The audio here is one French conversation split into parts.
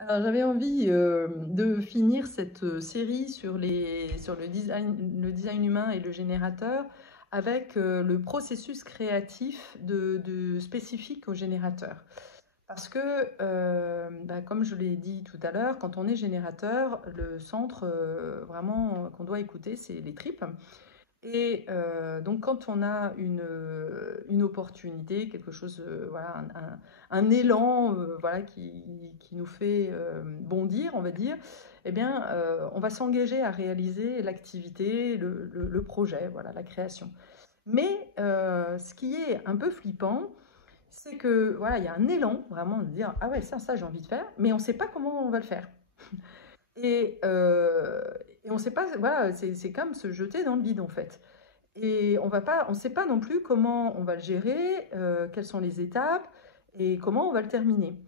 Alors, j'avais envie de finir cette série sur le design humain et le générateur avec le processus créatif spécifique au générateur. Parce que, comme je l'ai dit tout à l'heure, quand on est générateur, le centre vraiment qu'on doit écouter, c'est les tripes. Et donc quand on a une opportunité, quelque chose, voilà, un élan voilà, qui nous fait bondir, on va dire, eh bien, on va s'engager à réaliser l'activité, le projet, voilà, la création. Mais ce qui est un peu flippant, c'est que voilà, il y a un élan vraiment de dire ah ouais, ça j'ai envie de faire, mais on ne sait pas comment on va le faire. Et, euh, et on ne sait pas, voilà, c'est comme se jeter dans le vide en fait. Et on ne sait pas non plus comment on va le gérer, quelles sont les étapes et comment on va le terminer.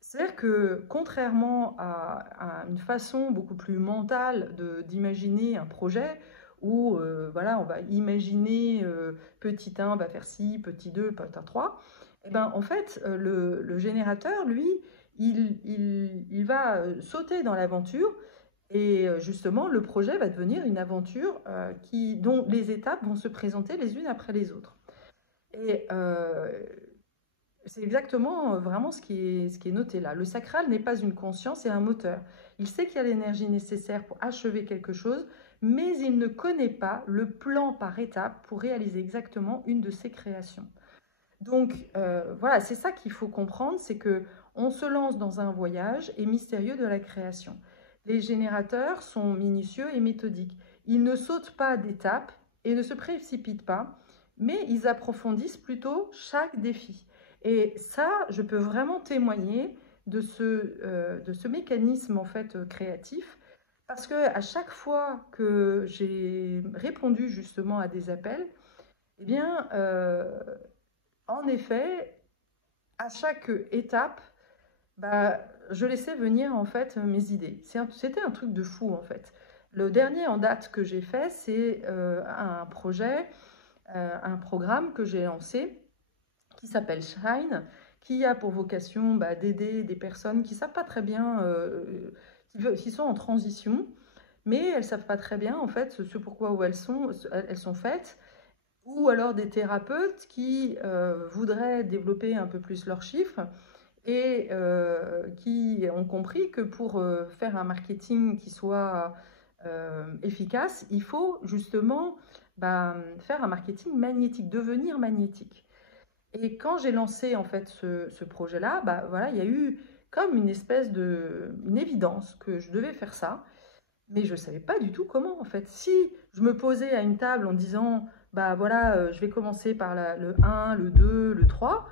C'est-à-dire que contrairement à une façon beaucoup plus mentale d'imaginer un projet, où voilà, on va imaginer petit 1 va faire ci, petit 2, petit 3, et ben, en fait, le générateur, lui, il va sauter dans l'aventure et justement, le projet va devenir une aventure dont les étapes vont se présenter les unes après les autres. Et c'est exactement vraiment ce qui est noté là. Le sacral n'est pas une conscience, c'est un moteur. Il sait qu'il y a l'énergie nécessaire pour achever quelque chose, mais il ne connaît pas le plan par étapes pour réaliser exactement une de ses créations. Donc voilà, c'est ça qu'il faut comprendre, c'est que on se lance dans un voyage et mystérieux de la création. Les générateurs sont minutieux et méthodiques. Ils ne sautent pas d'étapes et ne se précipitent pas, mais ils approfondissent plutôt chaque défi. Et ça, je peux vraiment témoigner de ce mécanisme en fait créatif, parce que à chaque fois que j'ai répondu justement à des appels, eh bien, en effet, à chaque étape, bah, je laissais venir en fait mes idées. C'était un truc de fou en fait. Le dernier en date que j'ai fait, c'est un projet, un programme que j'ai lancé qui s'appelle Shine, qui a pour vocation d'aider des personnes qui ne savent pas très bien, qui sont en transition, mais elles ne savent pas très bien en fait ce pourquoi où elles sont faites, ou alors des thérapeutes qui voudraient développer un peu plus leurs chiffres et qui ont compris que pour faire un marketing qui soit efficace, il faut justement faire un marketing magnétique, devenir magnétique. Et quand j'ai lancé en fait ce projet-là, voilà, il y a eu comme une espèce une évidence que je devais faire ça, mais je ne savais pas du tout comment en fait. Si je me posais à une table en disant bah voilà, je vais commencer par le 1, le 2, le 3,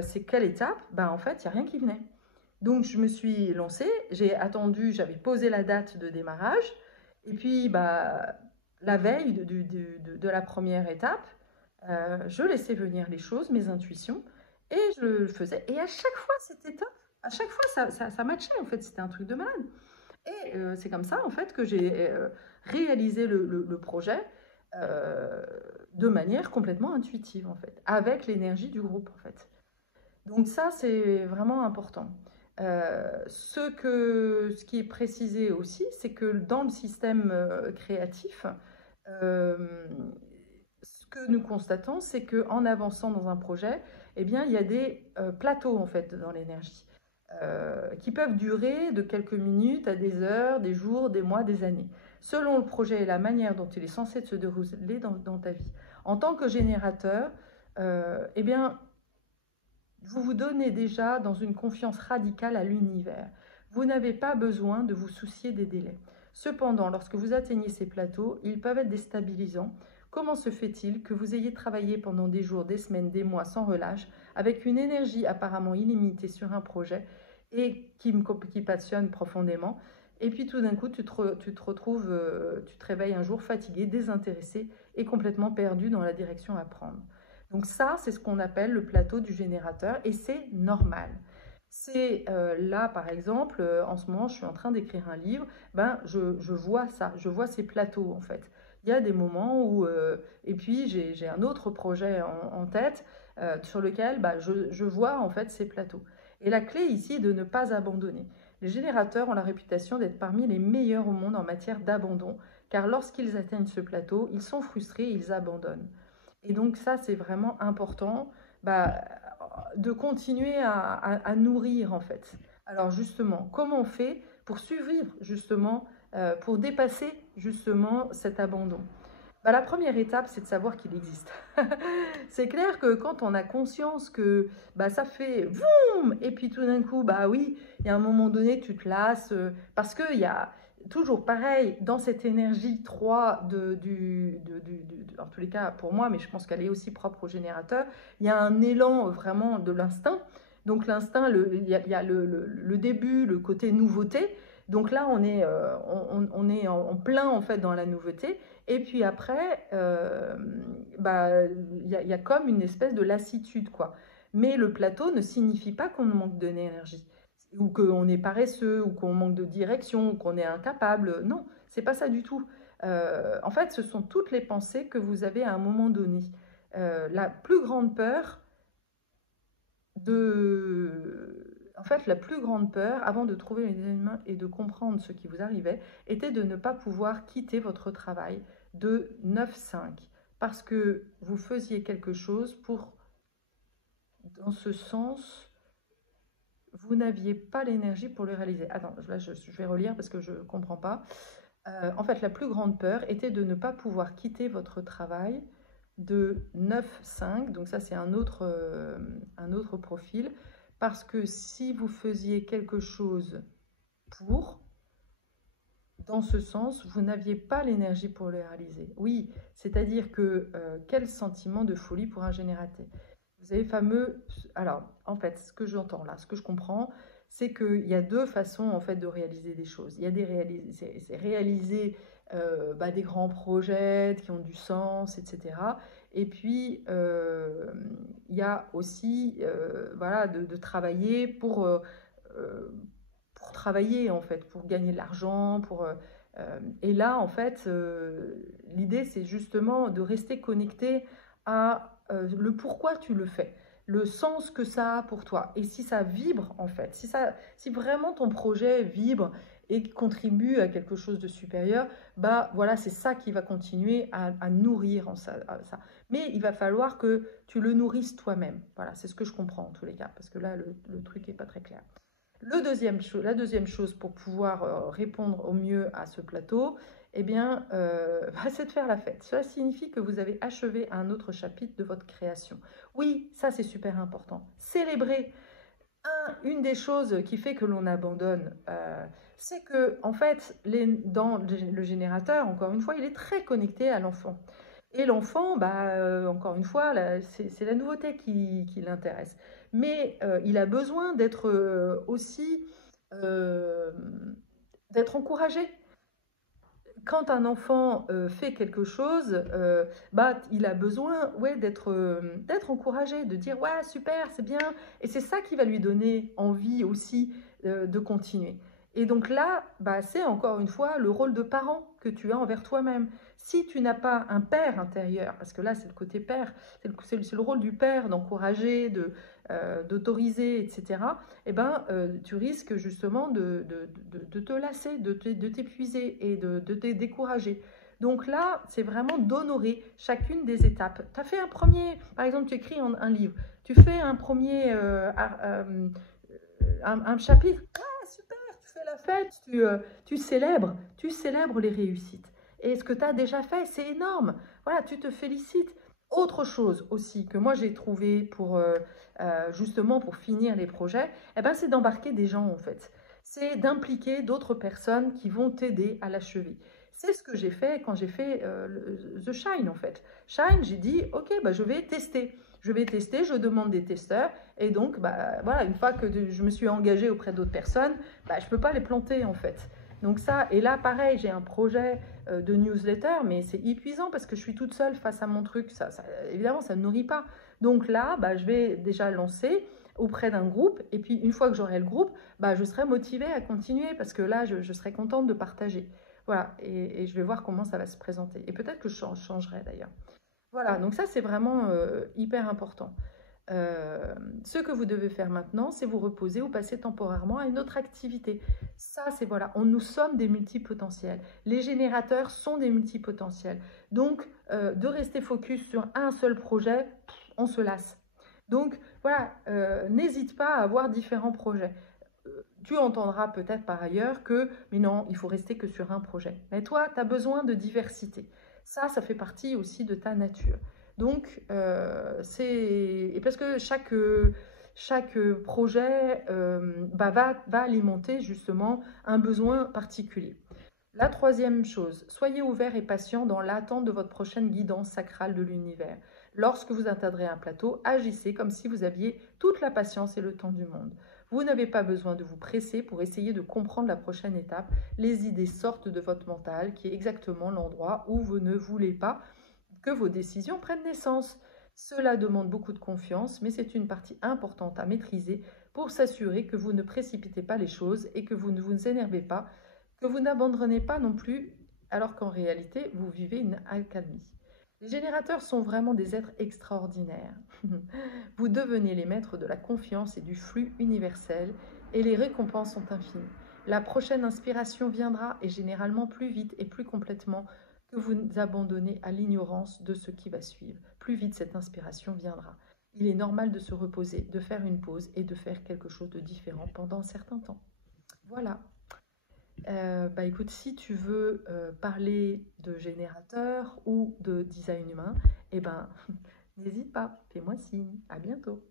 c'est quelle étape? Bah en fait, il n'y a rien qui venait. Donc je me suis lancée, j'ai attendu, j'avais posé la date de démarrage, et puis la veille de la première étape, je laissais venir les choses, mes intuitions, et je le faisais. Et à chaque fois, c'était top. À chaque fois, ça matchait en fait, c'était un truc de malade. Et c'est comme ça, en fait, que j'ai réalisé le projet euh, de manière complètement intuitive, en fait, avec l'énergie du groupe, en fait. Donc ça, c'est vraiment important. Ce qui est précisé aussi, c'est que dans le système créatif, euh, ce que nous constatons, c'est qu'en avançant dans un projet, eh bien, il y a des plateaux, en fait, dans l'énergie qui peuvent durer de quelques minutes à des heures, des jours, des mois, des années, selon le projet et la manière dont il est censé se dérouler dans ta vie. En tant que générateur, eh bien, vous vous donnez déjà dans une confiance radicale à l'univers. Vous n'avez pas besoin de vous soucier des délais. Cependant, lorsque vous atteignez ces plateaux, ils peuvent être déstabilisants. Comment se fait-il que vous ayez travaillé pendant des jours, des semaines, des mois sans relâche, avec une énergie apparemment illimitée sur un projet et qui passionne profondément, et puis tout d'un coup, tu te retrouves, tu te réveilles un jour fatigué, désintéressé et complètement perdu dans la direction à prendre. Donc ça, c'est ce qu'on appelle le plateau du générateur et c'est normal. C'est là, par exemple, en ce moment, je suis en train d'écrire un livre, je vois ça, je vois ces plateaux en fait. Il y a des moments où, et puis j'ai un autre projet en tête sur lequel je vois en fait ces plateaux. Et la clé ici est de ne pas abandonner. Les générateurs ont la réputation d'être parmi les meilleurs au monde en matière d'abandon, car lorsqu'ils atteignent ce plateau, ils sont frustrés et ils abandonnent. Et donc ça, c'est vraiment important bah, de continuer à nourrir en fait. Alors justement, comment on fait pour survivre justement, pour dépasser justement cet abandon? Bah, la première étape, c'est de savoir qu'il existe. C'est clair que quand on a conscience que bah, ça fait boum, et puis tout d'un coup, bah oui, il y a un moment donné, tu te lasses, parce qu'il y a toujours pareil, dans cette énergie 3 en tous les cas pour moi, mais je pense qu'elle est aussi propre au générateur, il y a un élan vraiment de l'instinct. Donc l'instinct, il y a le début, le côté nouveauté. Donc là, on est en plein en fait dans la nouveauté. Et puis après, bah, y a comme une espèce de lassitude, quoi. Mais le plateau ne signifie pas qu'on manque d'énergie, ou qu'on est paresseux, ou qu'on manque de direction, ou qu'on est incapable. Non, c'est pas ça du tout. En fait, ce sont toutes les pensées que vous avez à un moment donné. La plus grande peur En fait, la plus grande peur, avant de trouver les humains et de comprendre ce qui vous arrivait, était de ne pas pouvoir quitter votre travail de 9-5, parce que vous faisiez quelque chose pour, dans ce sens, vous n'aviez pas l'énergie pour le réaliser. Attends, là, je vais relire parce que je ne comprends pas. En fait, la plus grande peur était de ne pas pouvoir quitter votre travail de 9-5, donc ça c'est un autre profil, parce que si vous faisiez quelque chose pour, dans ce sens, vous n'aviez pas l'énergie pour le réaliser. Oui, c'est-à-dire que quel sentiment de folie pour un générateur. Vous avez fameux... Alors, en fait, ce que j'entends là, ce que je comprends, c'est qu'il y a deux façons en fait de réaliser des choses. Il y a c'est réaliser bah, des grands projets qui ont du sens, etc. Et puis, il y a aussi voilà, de travailler pour travailler, en fait, pour gagner de l'argent. Et là, en fait, l'idée, c'est justement de rester connecté à le pourquoi tu le fais, le sens que ça a pour toi. Et si ça vibre, en fait, si vraiment ton projet vibre et contribue à quelque chose de supérieur, bah voilà, c'est ça qui va continuer à nourrir ça. Mais il va falloir que tu le nourrisses toi-même. Voilà, c'est ce que je comprends en tous les cas, parce que là, le truc n'est pas très clair. La deuxième chose pour pouvoir répondre au mieux à ce plateau, eh bien, c'est de faire la fête. Cela signifie que vous avez achevé un autre chapitre de votre création. Oui, ça c'est super important. Célébrer. Une des choses qui fait que l'on abandonne, c'est que, en fait, dans le générateur, encore une fois, il est très connecté à l'enfant. Et l'enfant, bah, encore une fois, c'est la nouveauté qui l'intéresse. Mais il a besoin d'être aussi euh, d'être encouragé. Quand un enfant fait quelque chose, bah, il a besoin ouais, d'être encouragé, de dire ouais super, c'est bien. Et c'est ça qui va lui donner envie aussi de continuer. Et donc là, bah, c'est encore une fois le rôle de parent que tu as envers toi-même. Si tu n'as pas un père intérieur, parce que là c'est le côté père, c'est le rôle du père d'encourager, d'autoriser, etc., eh ben, tu risques justement de te lasser, de t'épuiser et de te décourager. Donc là, c'est vraiment d'honorer chacune des étapes. Tu as fait un premier, par exemple, tu écris un livre, tu fais un premier un chapitre, ah super, tu fais la fête, tu célèbres les réussites. Et ce que tu as déjà fait, c'est énorme. Voilà, tu te félicites. Autre chose aussi que moi j'ai trouvé pour justement pour finir les projets, eh ben, c'est d'embarquer des gens en fait. C'est d'impliquer d'autres personnes qui vont t'aider à l'achever. C'est ce que j'ai fait quand j'ai fait The Shine en fait. Shine, j'ai dit ok, bah, je vais tester. Je demande des testeurs et donc bah, voilà, une fois que je me suis engagée auprès d'autres personnes, bah, je ne peux pas les planter en fait. Donc ça, et là pareil, j'ai un projet de newsletter, mais c'est épuisant parce que je suis toute seule face à mon truc. Évidemment, ça ne nourrit pas. Donc là, bah, je vais déjà lancer auprès d'un groupe. Et puis, une fois que j'aurai le groupe, bah, je serai motivée à continuer parce que là, je serai contente de partager. Voilà, et je vais voir comment ça va se présenter. Et peut-être que je changerai d'ailleurs. Voilà, donc ça, c'est vraiment hyper important. Ce que vous devez faire maintenant, c'est vous reposer ou passer temporairement à une autre activité. Ça, c'est voilà, nous sommes des multipotentiels. Les générateurs sont des multipotentiels. Donc, de rester focus sur un seul projet, on se lasse. Donc, voilà, n'hésite pas à avoir différents projets. Tu entendras peut-être par ailleurs que, mais non, il faut rester que sur un projet. Mais toi, tu as besoin de diversité. Ça fait partie aussi de ta nature. Donc, et parce que chaque projet va alimenter justement un besoin particulier. La troisième chose, soyez ouvert et patient dans l'attente de votre prochaine guidance sacrale de l'univers. Lorsque vous atteindrez un plateau, agissez comme si vous aviez toute la patience et le temps du monde. Vous n'avez pas besoin de vous presser pour essayer de comprendre la prochaine étape. Les idées sortent de votre mental, qui est exactement l'endroit où vous ne voulez pas que vos décisions prennent naissance. Cela demande beaucoup de confiance, mais c'est une partie importante à maîtriser pour s'assurer que vous ne précipitez pas les choses et que vous ne vous énervez pas, que vous n'abandonnez pas non plus, alors qu'en réalité, vous vivez une accalmie. Les générateurs sont vraiment des êtres extraordinaires. Vous devenez les maîtres de la confiance et du flux universel, et les récompenses sont infinies. La prochaine inspiration viendra, et généralement plus vite et plus complètement que vous abandonnez à l'ignorance de ce qui va suivre. Plus vite cette inspiration viendra. Il est normal de se reposer, de faire une pause et de faire quelque chose de différent pendant un certain temps. Voilà. Écoute, si tu veux parler de générateur ou de design humain, n'hésite pas, fais-moi signe. À bientôt.